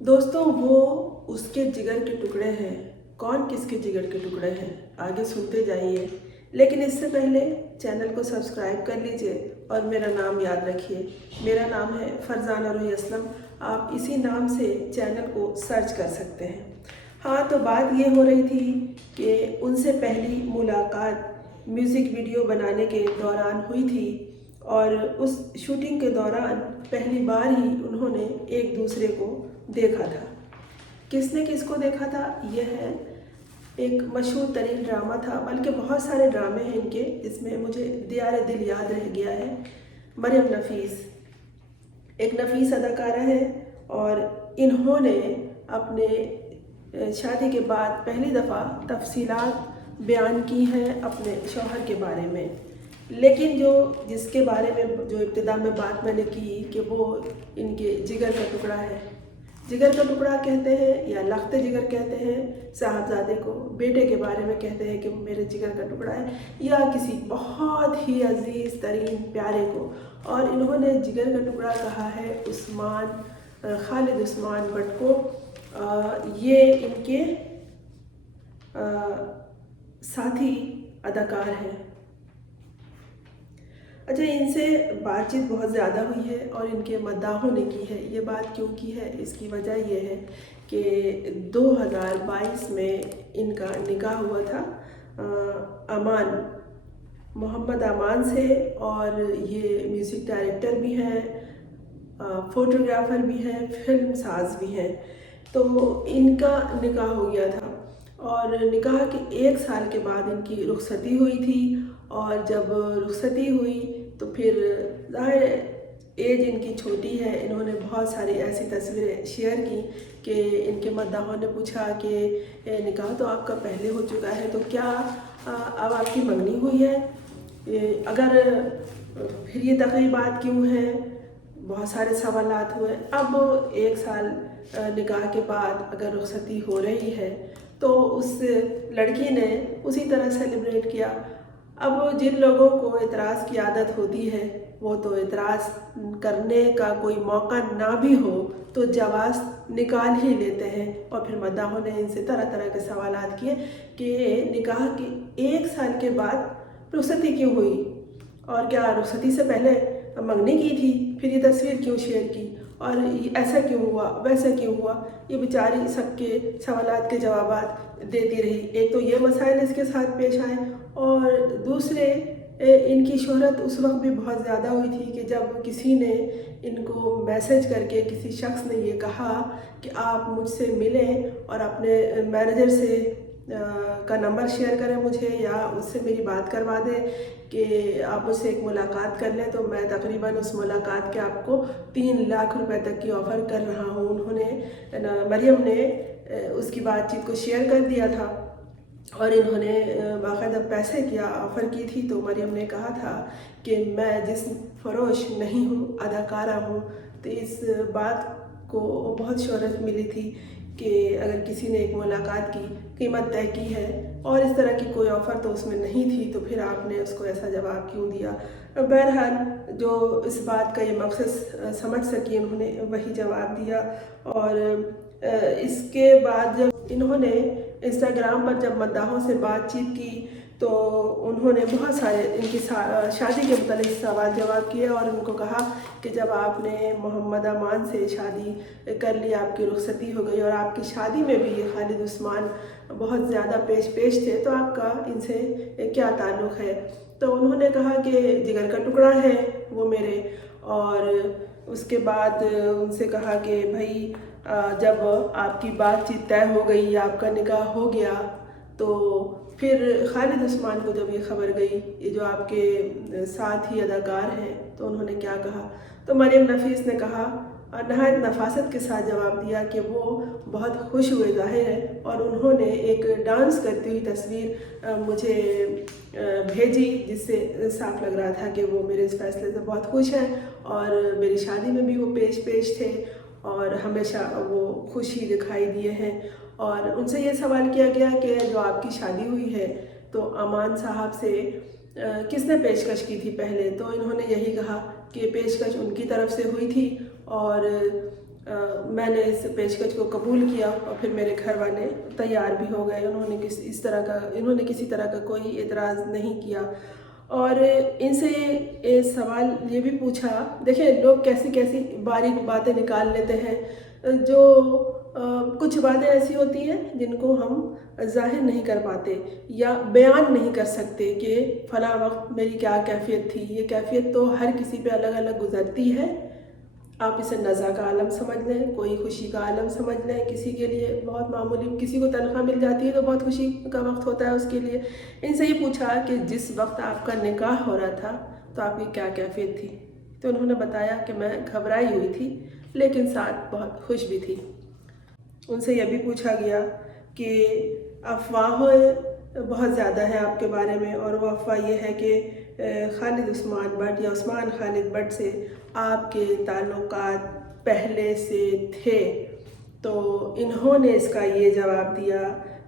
दोस्तों वो उसके जिगर के टुकड़े हैं। कौन किसके जिगर के टुकड़े हैं आगे सुनते जाइए, लेकिन इससे पहले चैनल को सब्सक्राइब कर लीजिए और मेरा नाम याद रखिए। मेरा नाम है फरजाना रूही असलम। आप इसी नाम से चैनल को सर्च कर सकते हैं। हाँ, तो बात ये हो रही थी कि उनसे पहली मुलाकात म्यूज़िक वीडियो बनाने के दौरान हुई थी और उस शूटिंग के दौरान पहली बार ही उन्होंने एक दूसरे को देखा था। किसने किसको देखा था? यह है एक मशहूर तरीन ड्रामा था, बल्कि बहुत सारे ड्रामे हैं इनके, जिसमें मुझे दियार दिल याद रह गया है। मरियम नफीस एक नफीस अदाकारा है और इन्होंने अपने शादी के बाद पहली दफ़ा तफसीलात बयान की हैं अपने शौहर के बारे में। लेकिन जिसके बारे में जो इब्तिदा में बात मैंने की कि वो इनके जिगर का टुकड़ा है, जिगर का टुकड़ा कहते हैं या लख्त जिगर कहते हैं साहबजादे को, बेटे के बारे में कहते हैं कि वो मेरे जिगर का टुकड़ा है, या किसी बहुत ही अजीज़ तरीन प्यारे को। और इन्होंने जिगर का टुकड़ा कहा है खालिद उस्मान भट्ट को। ये इनके साथी अदाकार हैं। अच्छा, इनसे बातचीत बहुत ज़्यादा हुई है और इनके मद्दाहों ने की है। ये बात क्यों की है, इसकी वजह यह है कि 2022 में इनका निकाह हुआ था मोहम्मद अमान से, और ये म्यूज़िक डायरेक्टर भी हैं, फ़ोटोग्राफ़र भी हैं, फिल्म साज भी हैं। तो इनका निकाह हो गया था और निकाह के 1 साल के बाद इनकी रुखसती हुई थी। और जब रुखसती हुई तो फिर ज़ाहिर एज इनकी छोटी है, इन्होंने बहुत सारी ऐसी तस्वीरें शेयर की कि इनके मद्दाहों ने पूछा कि निकाह तो आपका पहले हो चुका है, तो क्या अब आपकी मंगनी हुई है? अगर फिर ये तकरीबात क्यों हैं? बहुत सारे सवालात हुए। अब 1 साल निकाह के बाद अगर रुखसती हो रही है तो उस लड़की ने उसी तरह सेलिब्रेट किया। अब जिन लोगों को एतराज़ की आदत होती है वो तो एतराज़ करने का कोई मौका ना भी हो तो जवाज़ निकाल ही लेते हैं। और फिर मद्दाहों ने इनसे तरह तरह के सवालात किए कि निकाह के 1 साल के बाद रुखसती क्यों हुई, और क्या रुखसती से पहले मंगनी की थी, फिर ये तस्वीर क्यों शेयर की, और ऐसा क्यों हुआ, वैसा क्यों हुआ। ये बेचारी सबके सवालात के जवाबात देती रही। एक तो ये मसाइल इसके साथ पेश आए, और दूसरे इनकी शोहरत उस वक्त भी बहुत ज़्यादा हुई थी कि जब किसी ने इनको मैसेज करके, किसी शख्स ने ये कहा कि आप मुझसे मिलें और अपने मैनेजर से का नंबर शेयर करें मुझे, या उससे मेरी बात करवा दें कि आप मुझसे एक मुलाकात कर लें, तो मैं तकरीबन उस मुलाकात के आपको 3 लाख रुपए तक की ऑफ़र कर रहा हूँ। उन्होंने मरियम ने उसकी बातचीत को शेयर कर दिया था और इन्होंने बाकायदा पैसे की ऑफ़र की थी। तो मरियम ने कहा था कि मैं जिस्म फरोश नहीं हूँ, अदाकारा हूँ। तो इस बात को बहुत शोहरत मिली थी कि अगर किसी ने एक मुलाकात की कीमत तय की है और इस तरह की कोई ऑफ़र तो उसमें नहीं थी, तो फिर आपने उसको ऐसा जवाब क्यों दिया। बहरहाल जो इस बात का ये मकसद समझ सकी, उन्होंने वही जवाब दिया। और इसके बाद जब इन्होंने इंस्टाग्राम पर जब मद्दाहों से बातचीत की तो उन्होंने बहुत सारे इनकी शादी के मतलब सवाल जवाब किए और उनको कहा कि जब आपने मोहम्मद अमान से शादी कर ली, आपकी रुखसती हो गई और आपकी शादी में भी ये खालिद उस्मान बहुत ज़्यादा पेश थे, तो आपका इनसे क्या ताल्लुक़ है? तो उन्होंने कहा कि जिगर का टुकड़ा है वो मेरे। और उसके बाद उनसे कहा कि भाई जब आपकी बातचीत तय हो गई, आपका निकाह हो गया, तो फिर खालिद उस्मान को जब ये खबर गई, ये जो आपके साथ ही अदाकार हैं, तो उन्होंने क्या कहा? तो मरियम नफीस ने कहा नहायत नफासत के साथ जवाब दिया कि वो बहुत खुश हुए ज़ाहिर है, और उन्होंने एक डांस करती हुई तस्वीर मुझे भेजी, जिससे साफ लग रहा था कि वो मेरे इस फैसले से बहुत खुश हैं और मेरी शादी में भी वो पेश थे और हमेशा वो खुशी दिखाई दिए हैं। और उनसे ये सवाल किया गया कि जो आपकी शादी हुई है तो अमान साहब से किसने पेशकश की थी पहले? तो इन्होंने यही कहा कि पेशकश उनकी तरफ से हुई थी और میں نے اس پیشکش کو قبول کیا اور پھر میرے گھر والے تیار بھی ہو گئے. انہوں نے کسی طرح کا کوئی اعتراض نہیں کیا. اور ان سے ایک سوال یہ بھی پوچھا. دیکھیں لوگ کیسی کیسی باریک باتیں نکال لیتے ہیں. جو کچھ باتیں ایسی ہوتی ہیں جن کو ہم ظاہر نہیں کر پاتے یا بیان نہیں کر سکتے کہ فلاں وقت میری کیا کیفیت تھی. یہ کیفیت تو ہر کسی پہ الگ الگ گزرتی ہے. آپ اسے نزا کا عالم سمجھ لیں, کوئی خوشی کا عالم سمجھ لیں. کسی کے لیے بہت معمولی, کسی کو تنخواہ مل جاتی ہے تو بہت خوشی کا وقت ہوتا ہے اس کے لیے. ان سے یہ پوچھا کہ جس وقت آپ کا نکاح ہو رہا تھا تو آپ کی کیا کیفیت تھی. تو انہوں نے بتایا کہ میں گھبرائی ہوئی تھی لیکن ساتھ بہت خوش بھی تھی. ان سے یہ بھی پوچھا گیا کہ افواہیں بہت زیادہ ہیں آپ کے بارے میں, اور وہ افواہ یہ ہے کہ خالد عثمان بٹ یا عثمان خالد بٹ سے آپ کے تعلقات پہلے سے تھے. تو انہوں نے اس کا یہ جواب دیا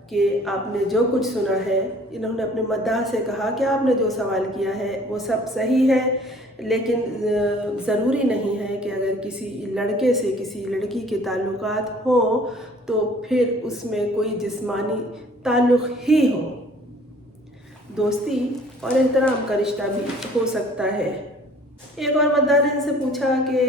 کہ آپ نے جو کچھ سنا ہے, انہوں نے اپنے مداح سے کہا کہ آپ نے جو سوال کیا ہے وہ سب صحیح ہے, لیکن ضروری نہیں ہے کہ اگر کسی لڑکے سے کسی لڑکی کے تعلقات ہوں تو پھر اس میں کوئی جسمانی تعلق ہی ہو. دوستی اور احترام کا رشتہ بھی ہو سکتا ہے. ایک اور مداح نے ان سے پوچھا کہ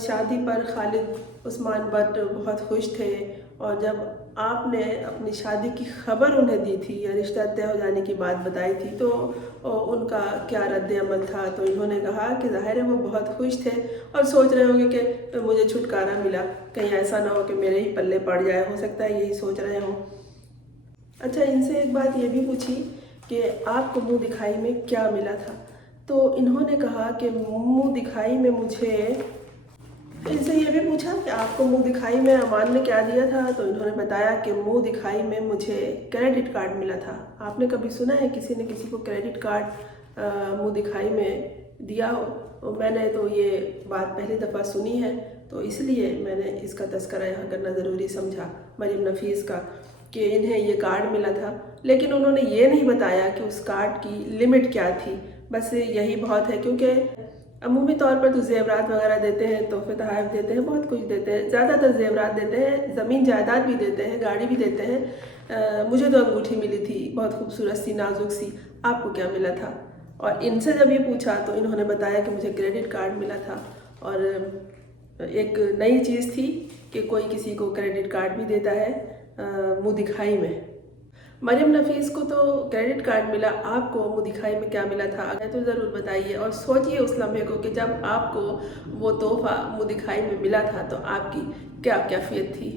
شادی پر خالد عثمان بٹ بہت خوش تھے, اور جب آپ نے اپنی شادی کی خبر انہیں دی تھی یا رشتہ طے ہو جانے کی بات بتائی تھی تو ان کا کیا رد عمل تھا. تو انہوں نے کہا کہ ظاہر ہے وہ بہت خوش تھے اور سوچ رہے ہوں گے کہ مجھے چھٹکارا ملا, کہیں ایسا نہ ہو کہ میرے ہی پلے پڑ جائے. ہو سکتا ہے یہی سوچ رہے ہوں. اچھا, ان سے ایک بات یہ بھی پوچھی کہ آپ کو منہ دکھائی میں کیا ملا تھا. تو انہوں نے کہا کہ منہ دکھائی میں مجھے, ان سے یہ بھی پوچھا کہ آپ کو منہ دکھائی میں امان نے کیا دیا تھا. تو انہوں نے بتایا کہ منہ دکھائی میں مجھے کریڈٹ کارڈ ملا تھا. آپ نے کبھی سنا ہے کسی نے کسی کو کریڈٹ کارڈ منہ دکھائی میں دیا ہو؟ میں نے تو یہ بات پہلی دفعہ سنی ہے, تو اس لیے میں نے اس کا تذکرہ یہاں کرنا ضروری سمجھا مریم نفیس کا, کہ انہیں یہ کارڈ ملا تھا. لیکن انہوں نے یہ نہیں بتایا کہ اس کارڈ کی لمٹ کیا تھی. بس یہی بہت ہے, کیونکہ عمومی طور پر تو زیورات وغیرہ دیتے ہیں, تحفے تحائف دیتے ہیں, بہت کچھ دیتے ہیں. زیادہ تر زیورات دیتے ہیں, زمین جائیداد بھی دیتے ہیں, گاڑی بھی دیتے ہیں. مجھے تو انگوٹھی ملی تھی بہت خوبصورت سی, نازک سی. آپ کو کیا ملا تھا؟ اور ان سے جب یہ پوچھا تو انہوں نے بتایا کہ مجھے کریڈٹ کارڈ ملا تھا. اور ایک نئی چیز تھی کہ کوئی کسی کو کریڈٹ کارڈ بھی دیتا ہے منہ دکھائی میں. مریم نفیس کو تو کریڈٹ کارڈ ملا, آپ کو منہ دکھائی میں کیا ملا تھا اگر تو ضرور بتائیے. اور سوچئے اس لمحے کو کہ جب آپ کو وہ تحفہ منہ دکھائی میں ملا تھا تو آپ کی کیا کیفیت تھی.